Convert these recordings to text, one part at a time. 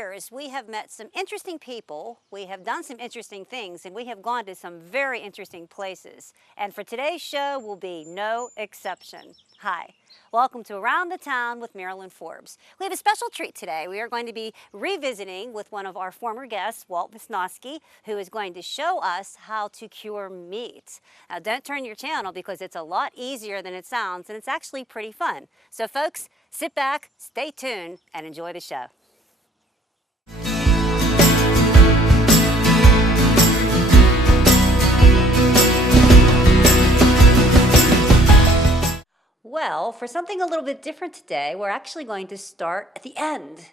years, we have met some interesting people, we have done some interesting things, and we have gone to some very interesting places. And for today's show will be no exception. Hi, welcome to Around the Town with Marilyn Forbes. We have a special treat today. We are going to be revisiting with one of our former guests, Walt Vinoski, who is going to show us how to cure meat. Now, don't turn your channel because it's a lot easier than it sounds, and it's actually pretty fun. So folks, sit back, stay tuned, and enjoy the show. Well, for something a little bit different today, we're actually going to start at the end.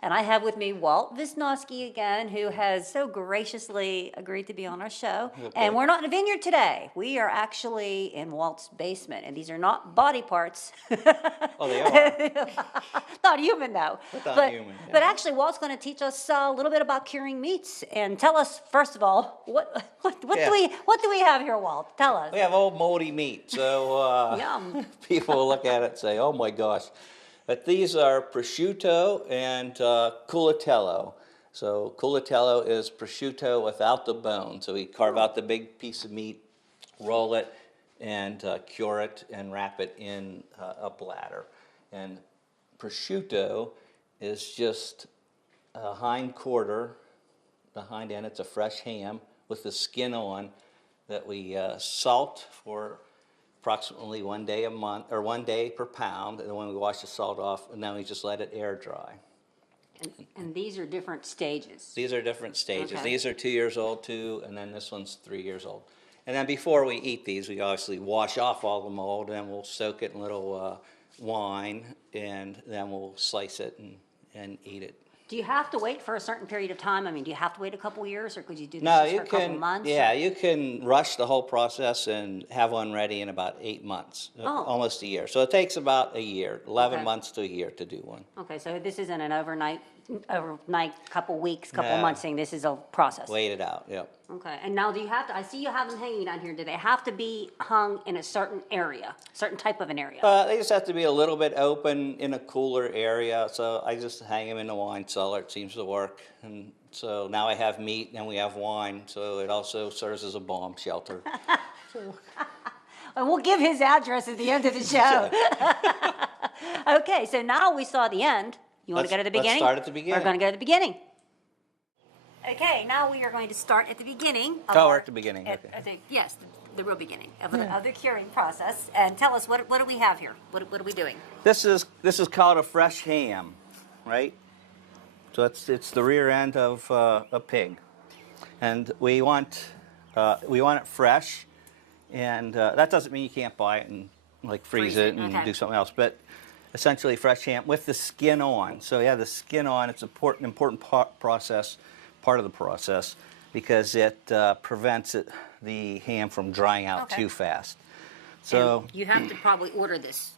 And I have with me Walt Vinoski again, who has so graciously agreed to be on our show. Okay. And we're not in a vineyard today. We are actually in Walt's basement, and these are not body parts. Oh, they are. Not human, though. Not human. Yeah. But actually, Walt's going to teach us a little bit about curing meats. And tell us, first of all, what do we have here, Walt? Tell us. We have old moldy meat. So Yum. People look at it and say, oh my gosh. But these are prosciutto and culatello. So culatello is prosciutto without the bone. So we carve out the big piece of meat, roll it, and cure it and wrap it in a bladder. And prosciutto is just a hind quarter. The hind end, it's a fresh ham with the skin on that we salt for approximately 1 day a month, or 1 day per pound, and then when we wash the salt off, and then we just let it air dry. And these are different stages. These are different stages. Okay. These are 2 years old too, and then this one's 3 years old. And then before we eat these, we obviously wash off all the mold, and then we'll soak it in a little wine, and then we'll slice it and eat it. Do you have to wait for a certain period of time? I mean, do you have to wait a couple years, or could you do this No, just for a couple months? Yeah, you can rush the whole process and have one ready in about 8 months, almost a year. So it takes about a year, 11 months to a year to do one. Okay, so this isn't an overnight couple weeks, couple months thing. This is a process. Wait it out, yep. Okay, and now do you have to, I see you have them hanging down here. Do they have to be hung in a certain area, certain type of an area? They just have to be a little bit open in a cooler area. So I just hang them in the wine cellar. It seems to work. And so now I have meat and we have wine. So it also serves as a bomb shelter. And we'll give his address at the end of the show. Okay, so now we saw the end. You want to go to the beginning? Let's start at the beginning. We're going to go to the beginning. Okay, now we are going to start at the beginning. We're at the beginning. Okay. Yes, the real beginning of the curing process. And tell us, what do we have here? What are we doing? This is called a fresh ham, right? So it's the rear end of a pig, and we want it fresh, and that doesn't mean you can't buy it and like freeze it and do something else, but essentially fresh ham with the skin on. So yeah, the skin on. It's an important part of the process because it prevents the ham from drying out too fast. So and you have to probably order this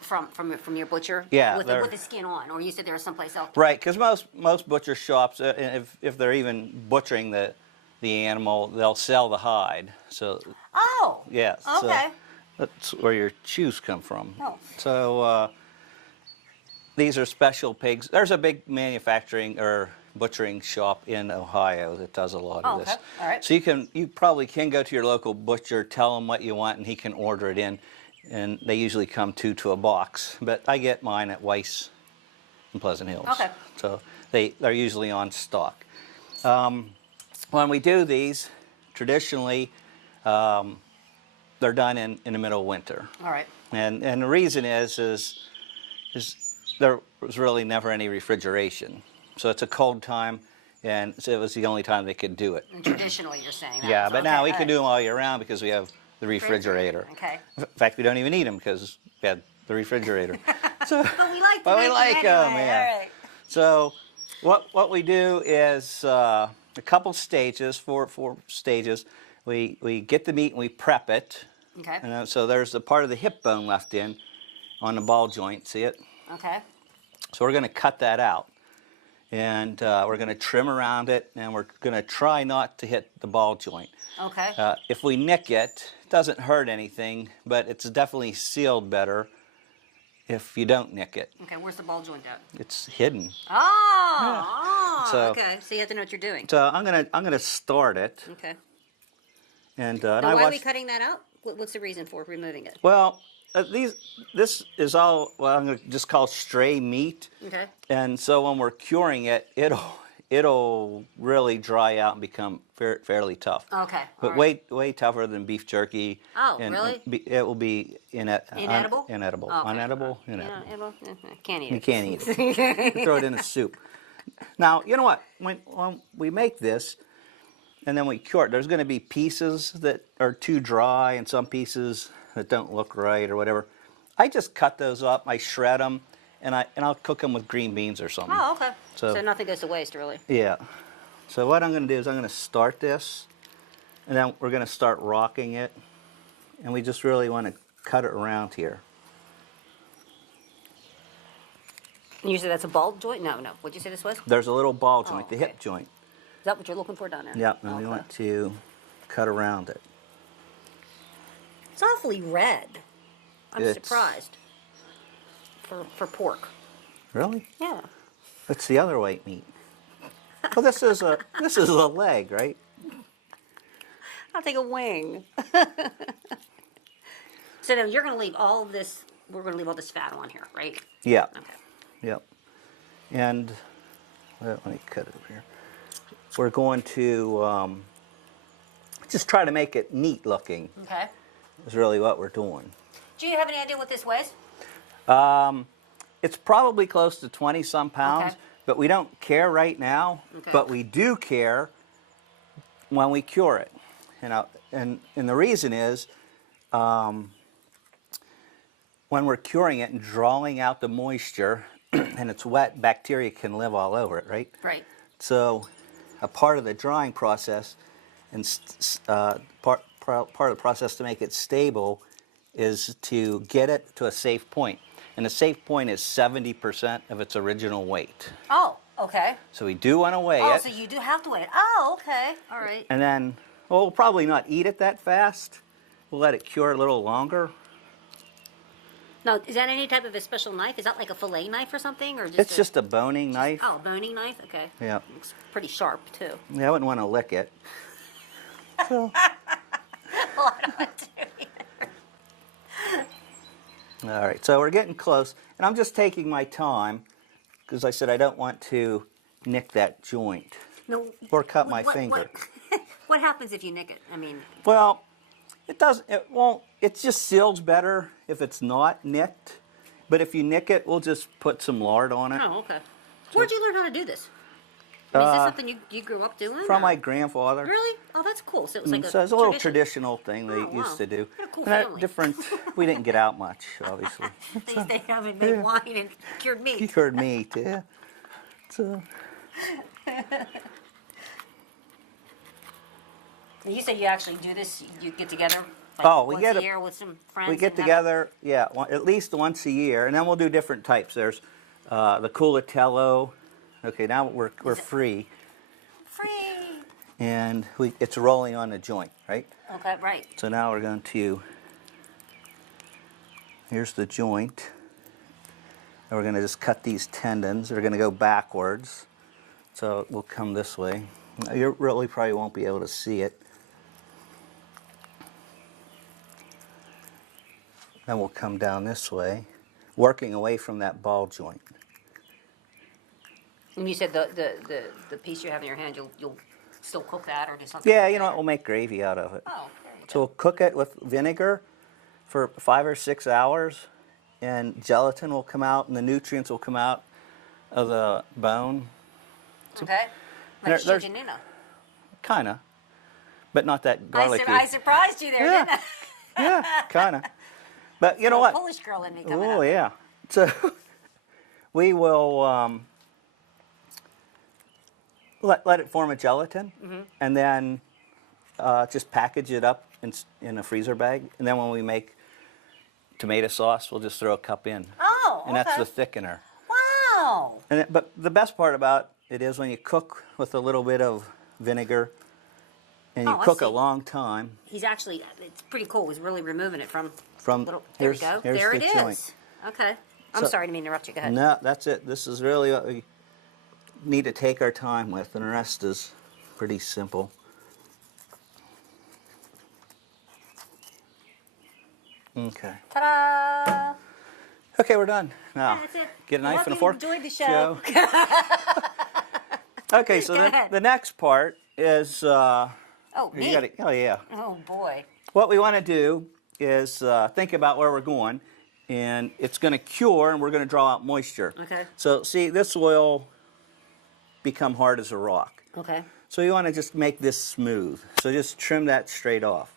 from your butcher. Yeah, with the skin on, or you said there was someplace else. Right, because most butcher shops, if they're even butchering the animal, they'll sell the hide. So yeah, okay. So that's where your chews come from. Oh. So these are special pigs. There's a big manufacturing or butchering shop in Ohio that does a lot of this. Okay. All right. So you probably can go to your local butcher, tell him what you want, and he can order it in. And they usually come two to a box. But I get mine at Weiss in Pleasant Hills. Okay. So they're usually on stock. When we do these, traditionally, they're done in the middle of winter. All right. And the reason is there was really never any refrigeration. So it's a cold time, and so it was the only time they could do it. And traditionally, you're saying that. Yeah, but now we can do them all year round because we have the refrigerator. Okay. In fact, we don't even need them because we had the refrigerator. So, but we like them anyway. Yeah. All right. So what we do is a couple stages, four stages. We get the meat and we prep it. Okay. And so there's the part of the hip bone left in on the ball joint. See it? Okay. So we're going to cut that out. And we're going to trim around it, and we're going to try not to hit the ball joint. Okay. If we nick it, it doesn't hurt anything, but it's definitely sealed better if you don't nick it. Okay, where's the ball joint at? It's hidden. Oh, okay. So you have to know what you're doing. So I'm gonna start it. Okay. And Now, why are we cutting that out? What's the reason for removing it? Well, this is all what I'm gonna just call stray meat. Okay. And so when we're curing it, it'll really dry out and become fairly tough. Okay. But way tougher than beef jerky. Oh, and really? It will be inedible. Inedible. Okay. Unedible. Yeah, Inedible. can't eat it. You can't eat it. You throw it in a soup. Now, you know what? When we make this, and then we cure it, there's going to be pieces that are too dry and some pieces that don't look right or whatever. I just cut those up. I shred them, and I'll cook them with green beans or something. Oh, okay. So nothing goes to waste, really. Yeah. So what I'm going to do is I'm going to start this, and then we're going to start rocking it, and we just really want to cut it around here. You said that's a ball joint? No. What'd you say this was? There's a little ball joint, the okay. hip joint. Is that what you're looking for down there? Yep, and we want to cut around it. It's awfully red. I'm surprised. For pork. Really? Yeah. It's the other white meat. Well, this is a leg, right? I'll take a wing. So now you're going to leave all of this. We're going to leave all this fat on here, right? Yeah. Okay. Yep. And let me cut it over here. We're going to just try to make it neat looking. Okay. Is really what we're doing. Do you have any idea what this weighs? It's probably close to 20-some pounds, Okay. but we don't care right now. Okay. But we do care when we cure it. And the reason is when we're curing it and drawing out the moisture and it's wet, bacteria can live all over it, right? Right. So a part of the drying process and part of the process to make it stable is to get it to a safe point. And the safe point is 70% of its original weight. Oh, okay. So we do want to weigh it. Oh, so you do have to weigh it. Oh, okay. All right. And then, well, we'll probably not eat it that fast. We'll let it cure a little longer. Now, is that any type of a special knife? Is that like a fillet knife or something? Or It's just a boning knife. Oh, boning knife? Okay. Yeah. Looks pretty sharp, too. Yeah, I wouldn't want to lick it. So. Well, I don't want to either. All right, so we're getting close. And I'm just taking my time because I said I don't want to nick that joint No, or cut my finger. What happens if you nick it? I mean, Well, it won't, it just seals better if it's not nicked. But if you nick it, we'll just put some lard on it. oh, okay. Where'd you learn how to do this? I mean, is this something you grew up doing? From or? my grandfather. Really? Oh, that's cool. So it was like So it's a little tradition. traditional thing they Oh, wow. used to do. What a cool And family. different, we didn't get out much, obviously. They stayed home and made wine and cured You meat. heard me, yeah. So, You said you actually do this. You get together. we once get a a- year with some friends. we get and have- together, yeah, at least once a year, and then we'll do different types. There's the culatello. Okay, now we're free, Free. and it's rolling on the joint, right? Okay, right. So now we're going to, here's the joint, and we're going to just cut these tendons. They're going to go backwards, so we'll come this way. You really probably won't be able to see it. Then we'll come down this way, working away from that ball joint. And you said the piece you have in your hand, you'll still cook that or do something? Yeah, like you know that? what, we'll make gravy out of it. Oh, there you So go. we'll cook it with vinegar for 5 or 6 hours, and gelatin will come out, and the nutrients will come out of the bone. Okay. there's- Like Shigenuna. Kind of, but not that garlicky. I surprised you there, Yeah. didn't I? Yeah, kind of. But you know what? Polish girl in me coming Oh, up. yeah. So we will let it form a gelatin, and then just package it up in a freezer bag. And then when we make tomato sauce, we'll just throw a cup in. Oh, And that's okay. the thickener. Wow. But the best part about it is when you cook with a little bit of vinegar, and you Oh, I cook a see. long time. He's actually, it's pretty cool. He's really removing it from From little, there we here's go. here's There the it is. joint. Okay. I'm sorry to interrupt you. Go ahead. No, that's it. This is really what we need to take our time with, and the rest is pretty simple. Okay. Ta-da! Okay, we're done. Now, That's it. get a I knife hope and a you fork. enjoyed the show. Okay, so Go ahead. the next part is. Oh, You me. gotta, oh yeah. Oh, boy. What we want to do is think about where we're going, and it's going to cure, and we're going to draw out moisture. Okay. So see, this will become hard as a rock. Okay. So you want to just make this smooth. So just trim that straight off.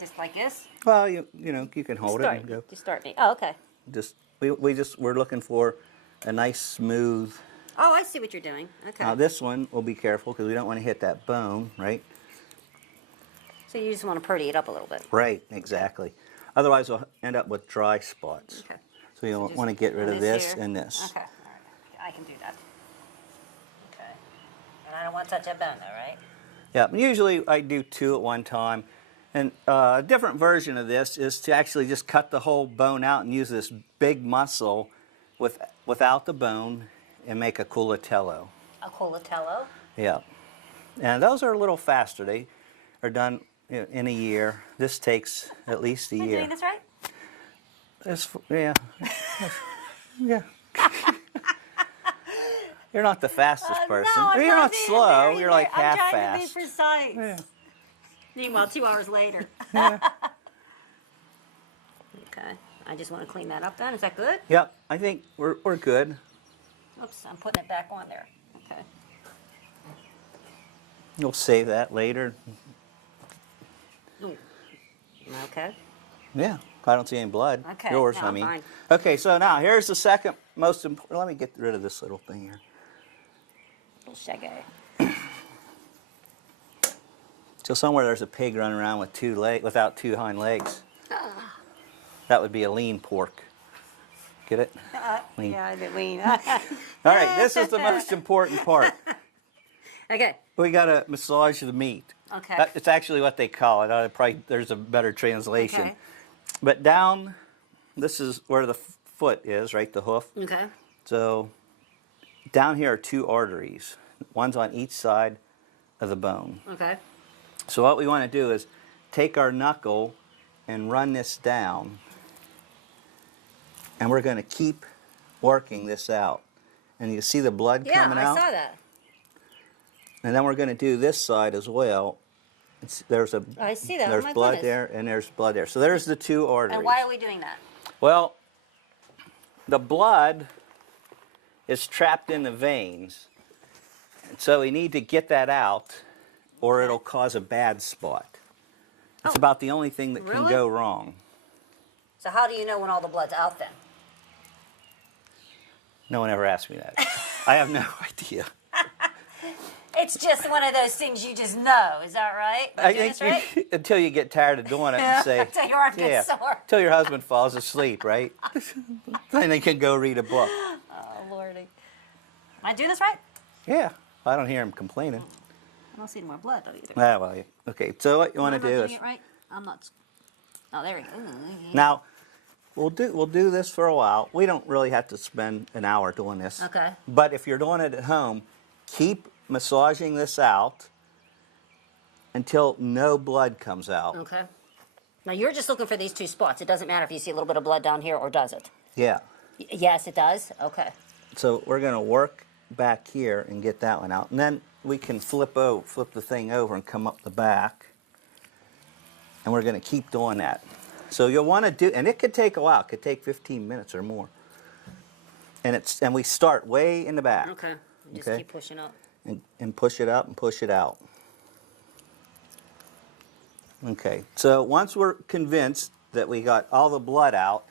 Just like this? Well, you know you can hold it and go. Just start me. Oh, okay. We're looking for a nice smooth. Oh, I see what you're doing. Okay. Now this one we'll be careful because we don't want to hit that bone, right? So you just want to pretty it up a little bit. Right, exactly. Otherwise we'll end up with dry spots. Okay. So you'll just want to get rid of this here. and this. Okay. All right. I can do that. Okay. And I don't want to touch that bone, though, right? Yeah, usually I do 2 at one time. And a different version of this is to actually just cut the whole bone out and use this big muscle without the bone and make a culatello. A culatello? Yeah. And those are a little faster. They are done in a year. This takes at least a Am I year. doing this right? Yeah. Yeah. You're not the fastest person. No, I'm You're not being slow. very You're like half I'm trying fast. to be precise. Yeah. Meanwhile, 2 hours later. Yeah. Okay. I just want to clean that up then. Is that good? Yep. I think we're good. Oops, I'm putting it back on there. Okay. You'll save that later. Ooh. Okay. Yeah. I don't see any blood. Okay, Yours, no, I I'm mean. fine. Okay, so now here's the second most important. Let me get rid of this little thing here. Little shaggy. So somewhere there's a pig running around with without 2 hind legs. That would be a lean pork. Get it? Lean. Yeah, I did lean. All right, this is the most important part. Okay. We got to massage the meat. Okay. It's actually what they call it. There's a better translation. Okay. But down, this is where the foot is, right? The hoof. Okay. So down here are 2 arteries. One's on each side of the bone. Okay. So what we want to do is take our knuckle and run this down. And we're going to keep working this out. And you see the blood coming out? Yeah, I saw that. And then we're going to do this side as well. I see that. There's Oh, my blood goodness. there, and there's blood there. So there's the 2 arteries. And why are we doing that? Well, the blood is trapped in the veins. So we need to get that out, or it'll cause a bad spot. It's Oh, about the only thing that can really? go wrong. So how do you know when all the blood's out then? No one ever asked me that. I have no idea. It's just one of those things you just know. Is that right? Am I doing this right? Until you get tired of doing it and say, Until your arm gets sore. Until your husband falls asleep, right? Then they can go read a book. Oh, Lordy. Am I doing this right? Yeah, I don't hear him complaining. I don't see any more blood, though, either. Ah, well, yeah. Okay, so what you want to do I'm not is doing it right? I'm not. Oh, there we go. now we'll do this for a while. We don't really have to spend an hour doing this. Okay. But if you're doing it at home, keep massaging this out until no blood comes out. Okay. Now, you're just looking for these 2 spots. It doesn't matter if you see a little bit of blood down here, or does it? Yeah. Yes, it does? Okay. So we're going to work back here and get that one out. And then we can flip the thing over and come up the back. And we're going to keep doing that. So you'll want to do, and it could take a while. It could take 15 minutes or more. And we start way in the back. Okay. Just keep pushing up. And push it up and push it out. Okay, so once we're convinced that we got all the blood out,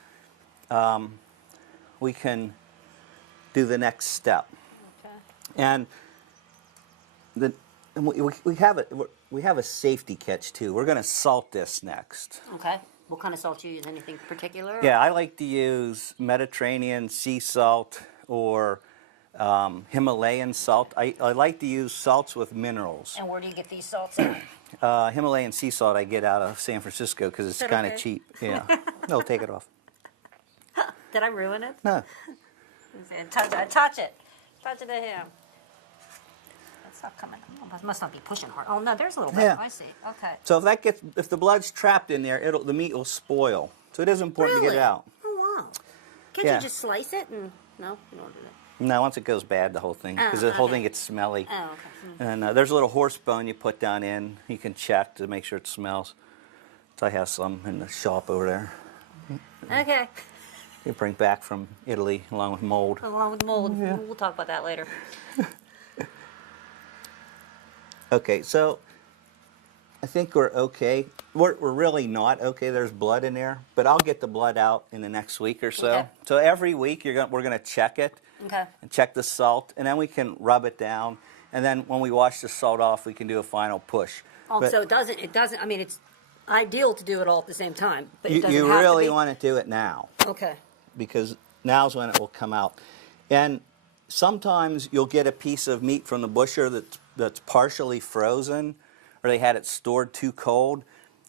we can do the next step. Okay. And we have a safety catch too. We're going to salt this next. Okay. What kind of salt do you use? Anything particular? Yeah, I like to use Mediterranean sea salt or Himalayan salt. I like to use salts with minerals. And where do you get these salts at? Himalayan sea salt I get out of San Francisco because it's that kind of okay? cheap. Yeah. No, take it off. Did I ruin it? No. Touch it. Touch it to him. It's not coming. Oh, it must not be pushing hard. Oh no, there's a little bit. Yeah. I see. Okay. So if the blood's trapped in there, the meat will spoil. So it is important to get it out. Oh wow. Can't Yeah. you just slice it and no? You don't do that. No, once it goes bad, the whole thing, because the whole okay. thing gets smelly. Oh okay. And there's a little horse bone you put down in. You can check to make sure it smells. So I have some in the shop over there. Okay. You bring back from Italy along with mold. Along with mold. Yeah. We'll talk about that later. Okay, so I think we're okay. We're really not okay. There's blood in there, but I'll get the blood out in the next week or so. Okay. So every week we're gonna check it Okay. and check the salt, and then we can rub it down. And then when we wash the salt off, we can do a final push. Oh, But so it doesn't. I mean, it's ideal to do it all at the same time, but it you doesn't have really to be. want to do it now, Okay. because now's when it will come out. And sometimes you'll get a piece of meat from the butcher that's partially frozen, or they had it stored too cold.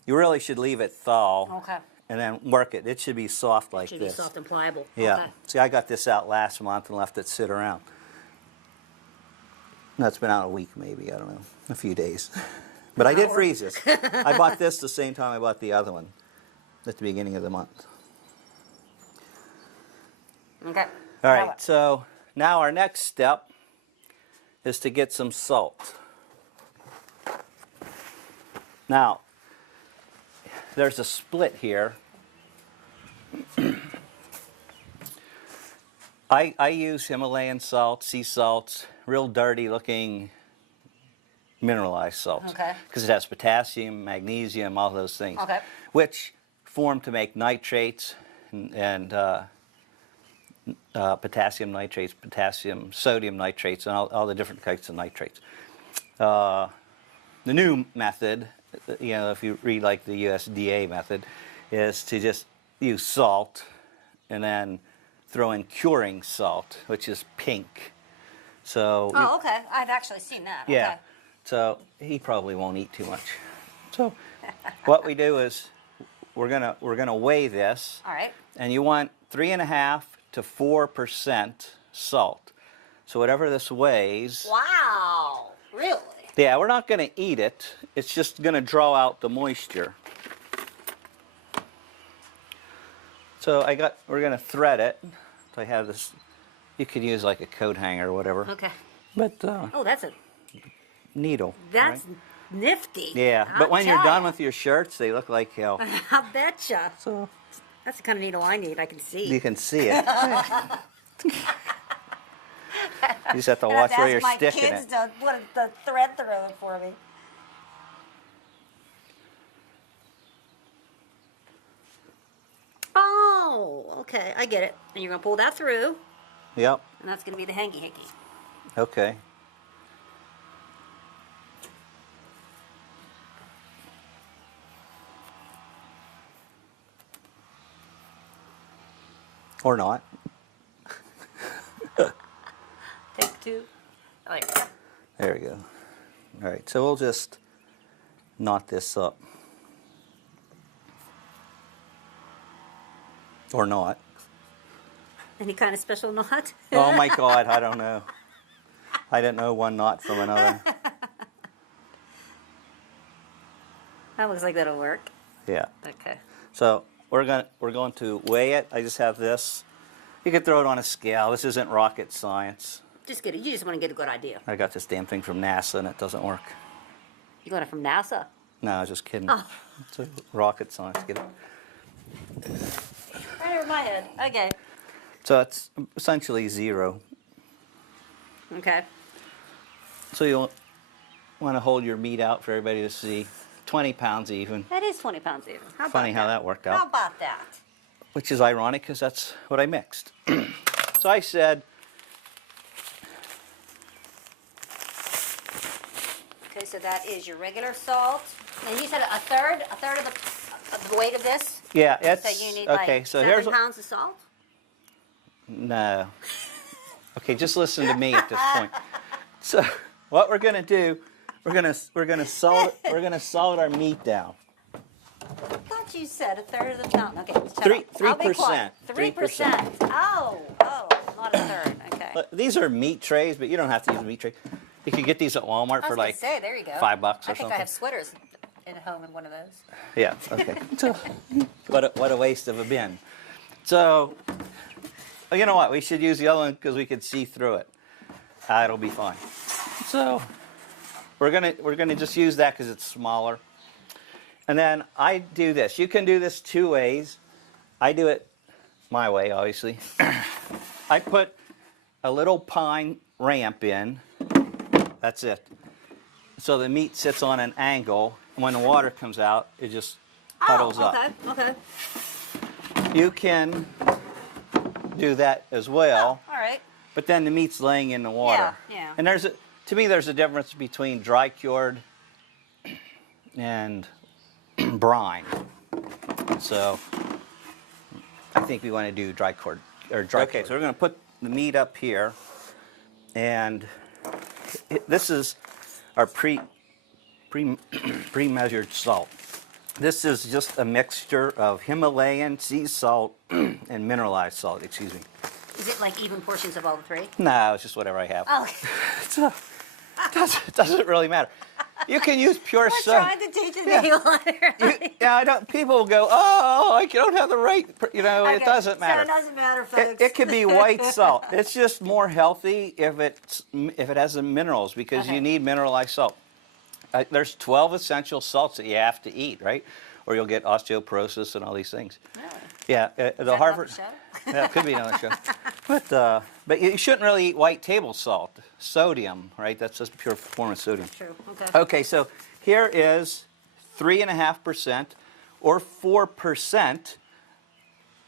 You really should leave it thaw. Okay. And then work it. It should be soft like Should this. be soft and pliable. Yeah. Okay. See, I got this out last month and left it sit around. No, it's been out a week maybe, I don't know, a few days. But I did freeze this. I bought this the same time I bought the other one, at the beginning of the month. Okay. All right, so now our next step is to get some salt. Now, there's a split here. I use Himalayan salt, sea salts, real dirty looking mineralized salt. Okay. Because it has potassium, magnesium, all those things. Okay. Which form to make nitrates and potassium nitrates, potassium, sodium nitrates, and all the different types of nitrates. The new method, you know, if you read like the USDA method, is to just use salt and then throw in curing salt, which is pink. So Oh, okay. I've actually seen that. yeah. Okay. So he probably won't eat too much. So what we do is we're gonna weigh this. All right. And you want 3.5 to 4% salt. So whatever this weighs. Wow. Really? Yeah, we're not going to eat it. It's just going to draw out the moisture. So we're going to thread it. So I have this. You could use like a coat hanger or whatever. Okay. But Oh, that's needle. that's right? nifty. Yeah, but when you're done with your shirts, they look like hell. I betcha. So That's the kind of needle I need. I can see. you can see it. You just have to watch where you're sticking it. my kids to put the thread through it for me. Oh, okay. I get it. And you're going to pull that through, Yep. and that's going to be the hanky hickey. Okay. Or not. Take two. I like that. There we go. All right, so we'll just knot this up. Or not. Any kind of special knot? Oh my God, I don't know. I didn't know one knot from another. That looks like that'll work. Yeah. Okay. So we're going to weigh it. I just have this. You could throw it on a scale. This isn't rocket science. Just get it. You just want to get a good idea. I got this damn thing from NASA and it doesn't work. You got it from NASA? No, I was just kidding. Oh. It's a rocket science. Get it? Right over my head. Okay. So it's essentially 0. Okay. So you'll want to hold your meat out for everybody to see. 20 pounds even. That is 20 pounds even. How about Funny how that worked out. How about that? Which is ironic because that's what I mixed. So I said, Okay, so that is your regular salt. And you said a third of the weight of this? yeah, it's So you need okay. like So 7 here's pounds of salt? no. Okay, just listen to me at this point. So what we're gonna do, we're gonna salt our meat down. That's thought you said a third of the pound. Okay, shut Three- up. I'll be 3%. quiet. 3%. Oh, not a third. Okay. These are meat trays, but you don't have to use a meat tray. You can get these at Walmart for like there you go. $5 or I think something. I have sweaters at home in one of those. Yeah, okay. So, what a waste of a bin. So, you know what? We should use the other one because we can see through it. It'll be fine. So, we're gonna just use that because it's smaller. And then I do this. You can do this two ways. I do it my way, obviously. I put a little pine ramp in. That's it. So the meat sits on an angle, and when the water comes out, it just puddles up. Okay. You can do that as well, All right. but then the meat's laying in the water. Yeah. And to me, there's a difference between dry cured and brine. So I think we want to do dry cured or dry. Okay, so we're going to put the meat up here, and this is our pre-measured salt. This is just a mixture of Himalayan sea salt and mineralized salt. Excuse me. Is it like even portions of all the three? No, it's just whatever I have. Oh. So, it doesn't really matter. You can use pure We're salt. trying to teach you Yeah, I don't. People go, oh, I don't have the right. You know, it doesn't matter. So it doesn't matter, folks. It could be white salt. It's just more healthy if it has the minerals because you need mineralized salt. There's 12 essential salts that you have to eat, right? Or you'll get osteoporosis and all these things. Really? Yeah, the Harvard. Show? Yeah, it could be another show. But you shouldn't really eat white table salt. Sodium, right? That's just pure form of sodium. True. Okay. Okay, so here is 3.5% or 4%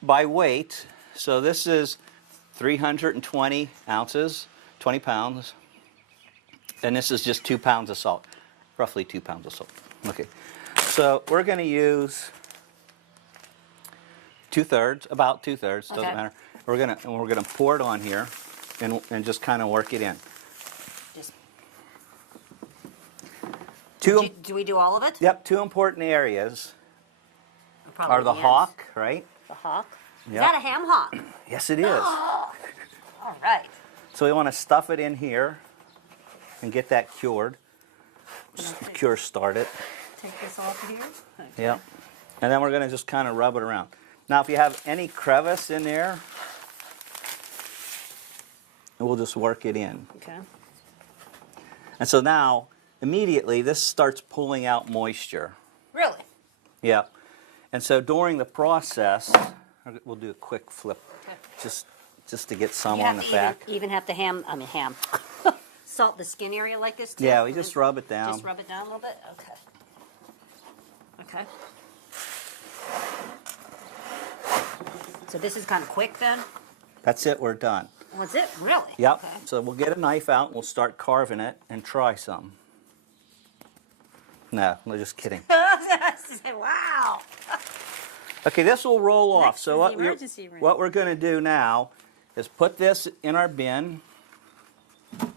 by weight. So this is 320 ounces, 20 pounds. And this is just 2 pounds of salt, roughly 2 pounds of salt. Okay, so we're going to use 2/3, about 2/3, doesn't matter. We're gonna pour it on here, and just kind of work it in. Just. Do we do all of it? Yep. Two important areas Probably are the hock, right? The hock. Yep. Is that a ham hock? Yes, it is. All right. So we want to stuff it in here and get that cured. Cure started. Take this off here. Okay. Yep. And then we're going to just kind of rub it around. Now, if you have any crevice in there, we'll just work it in. Okay. And so now, immediately, this starts pulling out moisture. Really? Yeah. And so during the process, we'll do a quick flip, Okay. just to get some You on have the to back. even have to salt the skin area like this too? Yeah, we just rub it down. Just rub it down a little bit? Okay. Okay. So this is kind of quick then? That's it, we're done. Was it? Really? Yep. Okay. So we'll get a knife out and we'll start carving it and try some. No, I'm just kidding. Wow. Okay, this will roll off. Next So is what the emergency room. what we're going to do now is put this in our bin. Now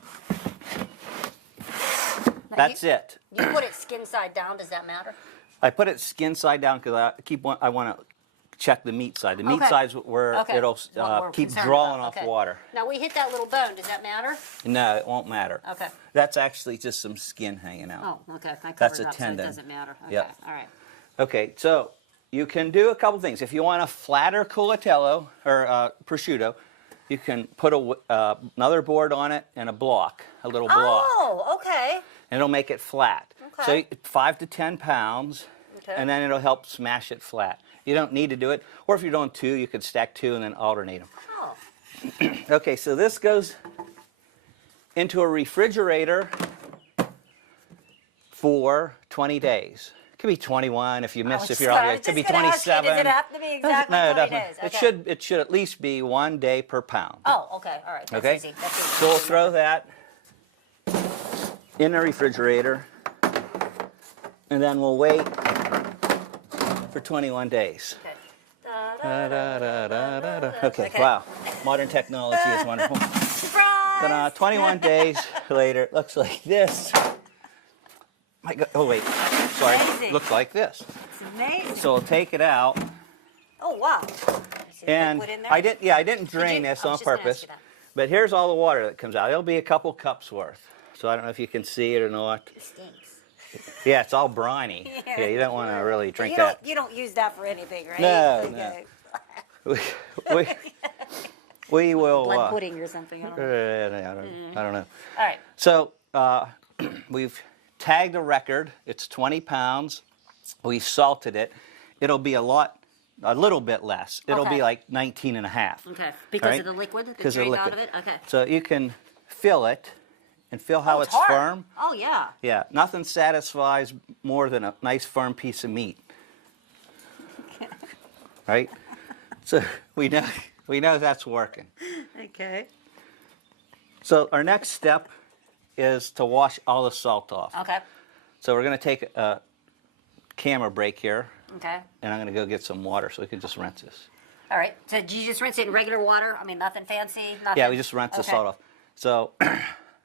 That's it. You put it skin side down. Does that matter? I put it skin side down because I want to check the meat side. The meat Okay. side's where Okay. it'll What we're keep concerned drawing about. off Okay. water. Now we hit that little bone. Does that matter? No, it won't matter. Okay. That's actually just some skin hanging out. Oh, okay. I covered That's it a up, tendon. so it doesn't matter. Okay. Yep. All right. Okay, so you can do a couple things. If you want a flatter culatello or prosciutto, you can put another board on it and a block, a little block, Oh, okay. and it'll make it flat. Okay. So 5 to 10 pounds, Okay. and then it'll help smash it flat. You don't need to do it, or if you're doing two, you could stack two and then alternate them. Oh. Okay, so this goes into a refrigerator for 20 days. It could be 21 if you miss, if you're sorry, it could be just gonna ask you, 27. does it have to be exactly No, it 20 doesn't. days? It Okay. should at least be 1 day per pound. Oh, okay. All right. That's Okay? easy. That's easy. So we'll throw that in the refrigerator, and then we'll wait for 21 days. Okay. Okay, wow. Modern technology is wonderful. Surprise! Ta-da, 21 days later, it looks like this. My God, oh wait, sorry, Amazing. looks like this. amazing. So we'll take it out. Oh, wow. And I didn't drain this on purpose. But here's all the water that comes out. It'll be a couple cups worth. So I don't know if you can see it or not. It stinks. Yeah, it's all briny. Yeah, you don't want to really drink that. You don't use that for anything, right? No, no. We will. Blood pudding or something. I don't know. I don't know. All right. So we've tagged a record. It's 20 pounds. We salted it. It'll be a little bit less. It'll be like 19 and a half. Okay. Because of the liquid that drained out of it? Okay. So you can feel it and feel how it's hard. firm. Oh, yeah. Yeah. Nothing satisfies more than a nice firm piece of meat. Right? So we know that's working. Okay. So our next step is to wash all the salt off. Okay. So we're going to take a camera break here. Okay. And I'm going to go get some water so we can just rinse this. All right. So do you just rinse it in regular water? I mean, nothing fancy? Nothing? Yeah, we just rinse the salt off. So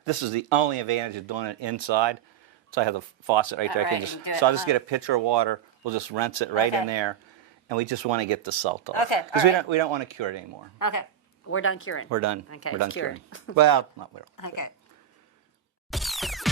this is the only advantage of doing it inside. So I have the faucet right there. Right, So I'll just get a pitcher of water. We'll just rinse it right in there. And we just want to get the salt off. Okay. Because we don't want to cure it anymore. Okay. We're done curing. We're done. Okay. We're done curing. Well, not really. Okay.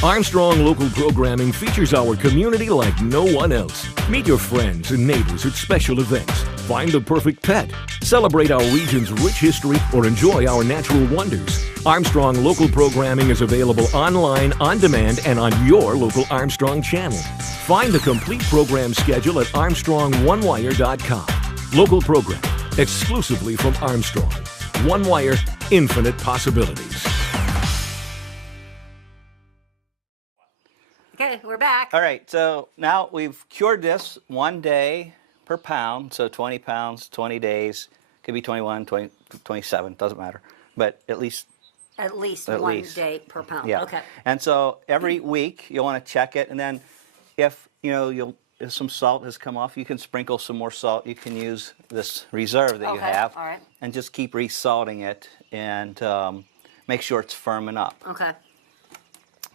Armstrong Local Programming features our community like no one else. Meet your friends and neighbors at special events. Find the perfect pet. Celebrate our region's rich history or enjoy our natural wonders. Armstrong Local Programming is available online, on demand, and on your local Armstrong channel. Find the complete program schedule at ArmstrongOneWire.com. Local programming exclusively from Armstrong. One Wire, infinite possibilities. Okay, we're back. All right, so now we've cured this 1 day per pound, so 20 pounds, 20 days. Could be 21, 20, 27, doesn't matter. But at least one day per pound. Yeah. Okay. And so every week you'll want to check it, and then if if some salt has come off, you can sprinkle some more salt. You can use this reserve that you have, all right, and just keep resalting it, and make sure it's firming up. Okay.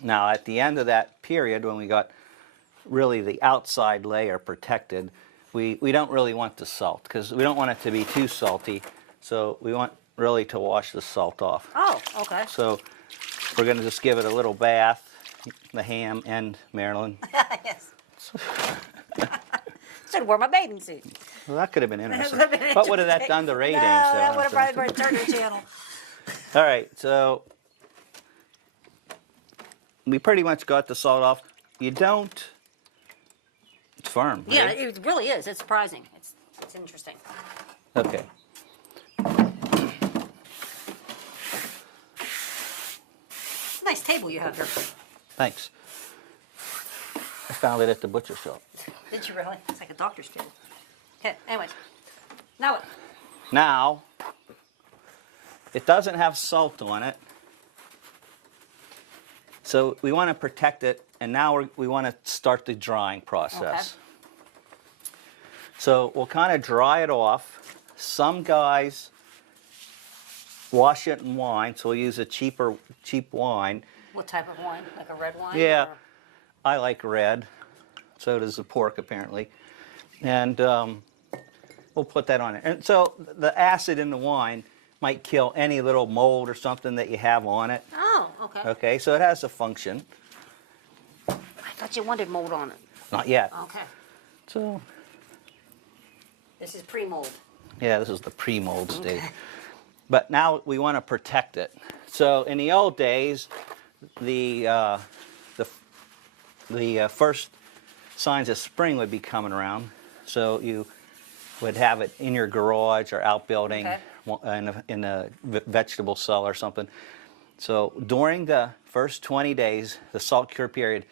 Now, at the end of that period, when we got really the outside layer protected, we don't really want the salt because we don't want it to be too salty. So we want really to wash the salt off. Oh, okay. So we're going to just give it a little bath, the ham and Marilyn. Yes. Should have worn my bathing suit. Well, that could have been interesting. What would have that done to ratings? No, that would have probably been Turner Channel. All right, so we pretty much got the salt off. You don't. It's firm. Yeah, right? it really is. It's surprising. It's interesting. Okay. Nice table you have here. Thanks. I found it at the butcher shop. Did you really? It's like a doctor's table. Okay, anyways. Now what? Now, it doesn't have salt on it. So we want to protect it, and now we want to start the drying process. Okay. So we'll kind of dry it off. Some guys wash it in wine, so we'll use a cheap wine. What type of wine? Like a red wine? Yeah, or? I like red. So does the pork, apparently. And we'll put that on it. And so the acid in the wine might kill any little mold or something that you have on it. Oh, okay. Okay, so it has a function. I thought you wanted mold on it. Not yet. Okay. So, This is pre-mold. yeah, this is the pre-mold stage. But now we want to protect it. So in the old days, the first signs of spring would be coming around. So you would have it in your garage or outbuilding, Okay. in a vegetable cellar or something. So during the first 20 days, the salt cure period,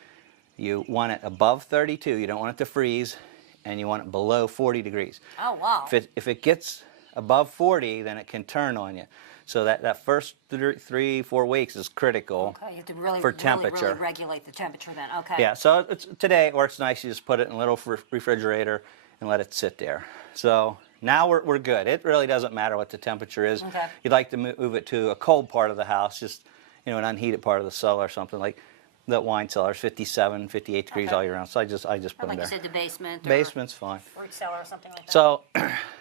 you want it above 32. You don't want it to freeze, and you want it below 40 degrees. Oh, wow. If it gets above 40, then it can turn on you. So that first 3-4 weeks is critical Okay, you have to really, for temperature. really regulate the temperature then. Okay. Yeah, so today it works nice. You just put it in a little refrigerator and let it sit there. So now we're good. It really doesn't matter what the temperature is. Okay. You'd like to move it to a cold part of the house, just an unheated part of the cellar or something. Like the wine cellar is 57, 58 degrees Okay. all year round. So I just Or put them like you there. said, the basement. Basement's fine. Or fruit cellar or something like that. So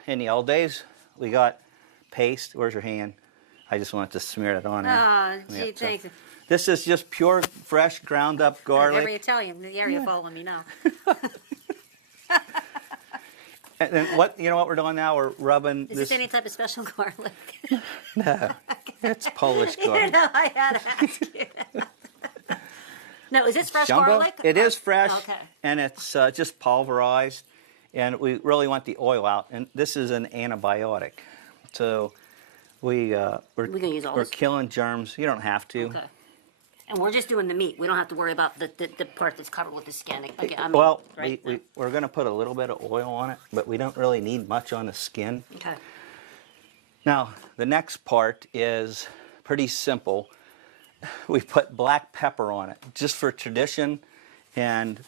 in the old days, we got paste. Where's your hand? I just wanted to smear it on there. Oh, gee, Yeah, so thanks. this is just pure, fresh, ground up garlic. Every Italian in the area following me now. And then what, you know what we're doing now? We're rubbing Is this any type of special garlic? No, it's Polish You garlic. know, I had to ask you. No, is this fresh Jumbo? garlic? It is fresh, Okay. and it's just pulverized, and we really want the oil out. And this is an antibiotic, so we're gonna use all this? killing germs. You don't have to. Okay. And we're just doing the meat. We don't have to worry about the part that's covered with the skin. Okay, I mean, Well, right? we're going to put a little bit of oil on it, but we don't really need much on the skin. Okay. Now, the next part is pretty simple. We put black pepper on it, just for tradition, and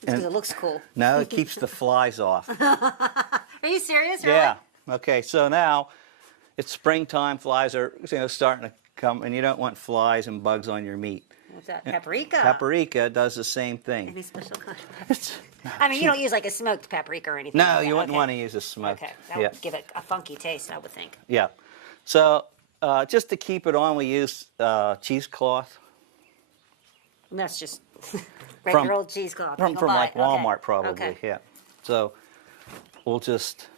Because it looks cool. no, it keeps the flies off. Are you serious? Really? Yeah. Okay, so now it's springtime, flies are starting to come, and you don't want flies and bugs on your meat. What's that? Paprika. Paprika does the same thing. Any special kind? I mean, you don't use like a smoked paprika or anything. No, like that. you wouldn't Okay. want to use a smoked. Okay, that Yeah. would give it a funky taste, I would think. Yeah. So just to keep it on, we use cheesecloth And that's just regular old cheesecloth. You from go buy like it. Okay. Walmart, probably. Okay. Yeah. So we'll just